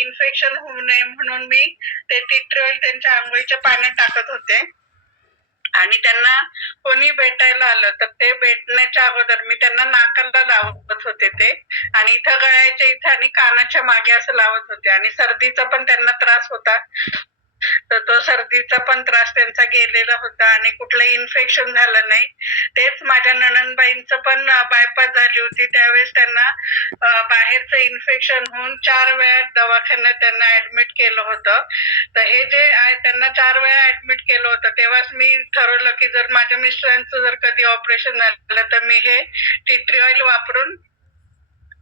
Infection होऊ नये म्हणून मी ते टी ट्री ऑइल त्यांच्या अंघोळीच्या पाण्यात टाकत होते. आणि त्यांना कोणी भेटायला आलं तर ते भेटण्याच्या अगोदर मी त्यांना नाकाला लावत होते ते, आणि इथं गळ्याच्या इथं आणि कानाच्या मागे असं लावत होते. आणि सर्दीचा पण त्यांना त्रास होता, तर तो सर्दीचा पण त्रास त्यांचा गेलेला होता आणि कुठलंही इन्फेक्शन झालं नाही. तेच माझ्या नणंदबाईंचं पण बायपास झाली होती, त्यावेळेस त्यांना बाहेरचं इन्फेक्शन होऊन 4 वेळा दवाखान्यात त्यांना ऍडमिट केलं होतं. तर हे जे आहे त्यांना 4 वेळा ऍडमिट केलं होतं, तेव्हाच मी ठरवलं की जर माझ्या मिस्टरांचं जर कधी ऑपरेशन झालं तर मी हे टी ट्री ऑइल वापरून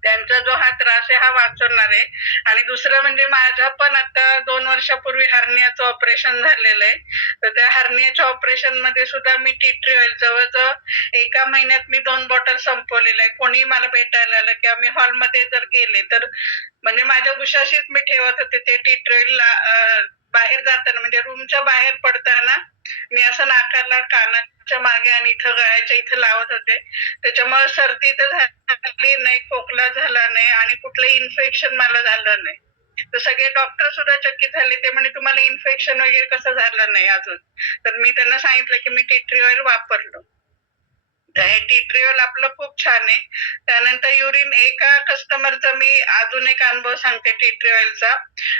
त्यांचा जो हा त्रास आहे हा वाचवणार आहे. आणि दुसरं म्हणजे माझं पण आता 2 वर्षापूर्वी हर्नियाचं ऑपरेशन झालेलं आहे. तर त्या हर्नियाच्या ऑपरेशन मध्ये सुद्धा मी टी ट्री ऑइल जवळजवळ एका महिन्यात मी 2 बॉटल संपवलेल्या आहे. कोणी मला भेटायला आलं किंवा मी हॉलमध्ये जर गेले तर म्हणजे माझ्या उशाशीच मी ठेवत होते ते टी ट्री ऑइल. बाहेर जाताना म्हणजे रूमच्या बाहेर पडताना मी असं नाकाला, कानाच्या मागे आणि इथं गळ्याच्या इथं लावत होते. त्याच्यामुळे सर्दी तर झाली नाही, खोकला झाला नाही आणि कुठलंही इन्फेक्शन मला झालं नाही. तर सगळे डॉक्टर सुद्धा चकित झाले. ते म्हणे तुम्हाला इन्फेक्शन वगैरे कसं झालं नाही अजून. तर मी त्यांना सांगितलं की मी टी ट्री ऑइल वापरलं. तर हे टी ट्री ऑइल आपलं खूप छान आहे. त्यानंतर युरिन, एका कस्टमरचा मी अजून एक अनुभव सांगते टी ट्री ऑइलचा.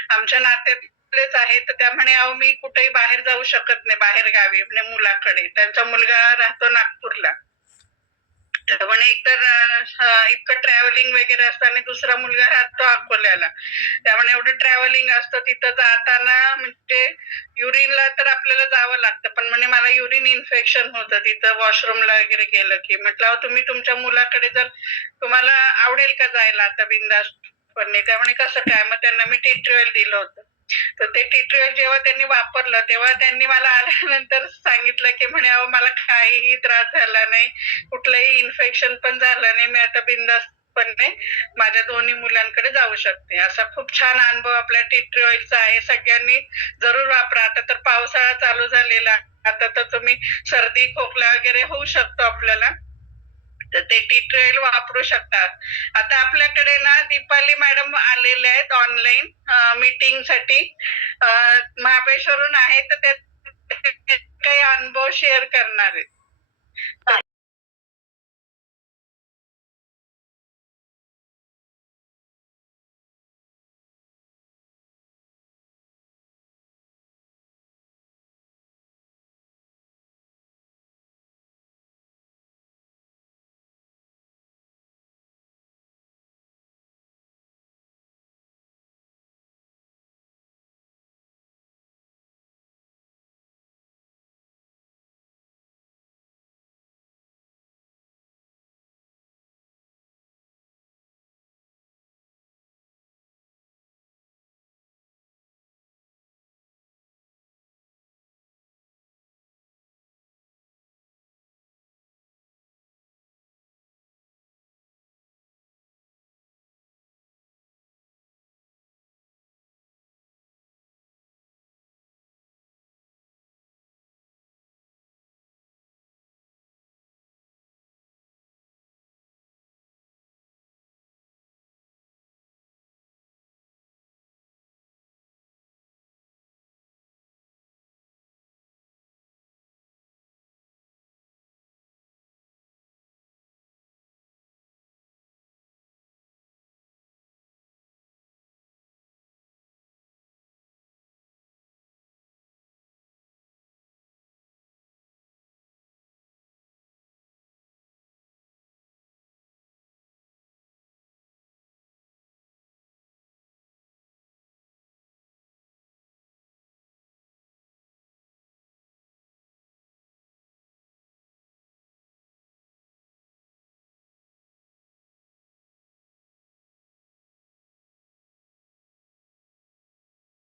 आमच्या नात्यातलेच आहे, तर त्या म्हणे अहो मी कुठेही बाहेर जाऊ शकत नाही, बाहेर गावी म्हणजे मुलाकडे. त्यांचा मुलगा राहतो नागपूरला. तर म्हणे एकतर इतकं ट्रॅव्हलिंग वगैरे असतं आणि दुसरा मुलगा राहतो अकोल्याला. त्यामुळे एवढं ट्रॅव्हलिंग असतं, तिथं जाताना म्हणजे युरिनला तर आपल्याला जावं लागतं, पण म्हणे मला युरिन इन्फेक्शन होतं तिथं वॉशरूमला वगैरे गेलं की. म्हटलं अहो तुम्ही तुमच्या मुलाकडे जर तुम्हाला आवडेल का जायला आता बिनधास्तपणे. त्यामुळे कसं काय, मग त्यांना मी टी ट्री ऑइल दिलं होतं. तर ते टी ट्री ऑइल जेव्हा त्यांनी वापरलं तेव्हा त्यांनी मला आल्यानंतर सांगितलं की म्हणे अहो मला काहीही त्रास झाला नाही, कुठलंही इन्फेक्शन पण झालं नाही, मी आता बिनधास्तपणे माझ्या दोन्ही मुलांकडे जाऊ शकते. असा खूप छान अनुभव आपल्या टी ट्री ऑइलचा आहे. सगळ्यांनी जरूर वापरा. आता तर पावसाळा चालू झालेला, आता तर तुम्ही सर्दी, खोकला वगैरे होऊ शकतो आपल्याला, तर ते टी ट्री ऑइल वापरू शकतात. आता आपल्याकडे ना दीपाली मॅडम आलेल्या आहेत ऑनलाईन मीटिंगसाठी. महाबळेश्वरहून आहे, तर ते काही अनुभव शेअर करणार आहेत.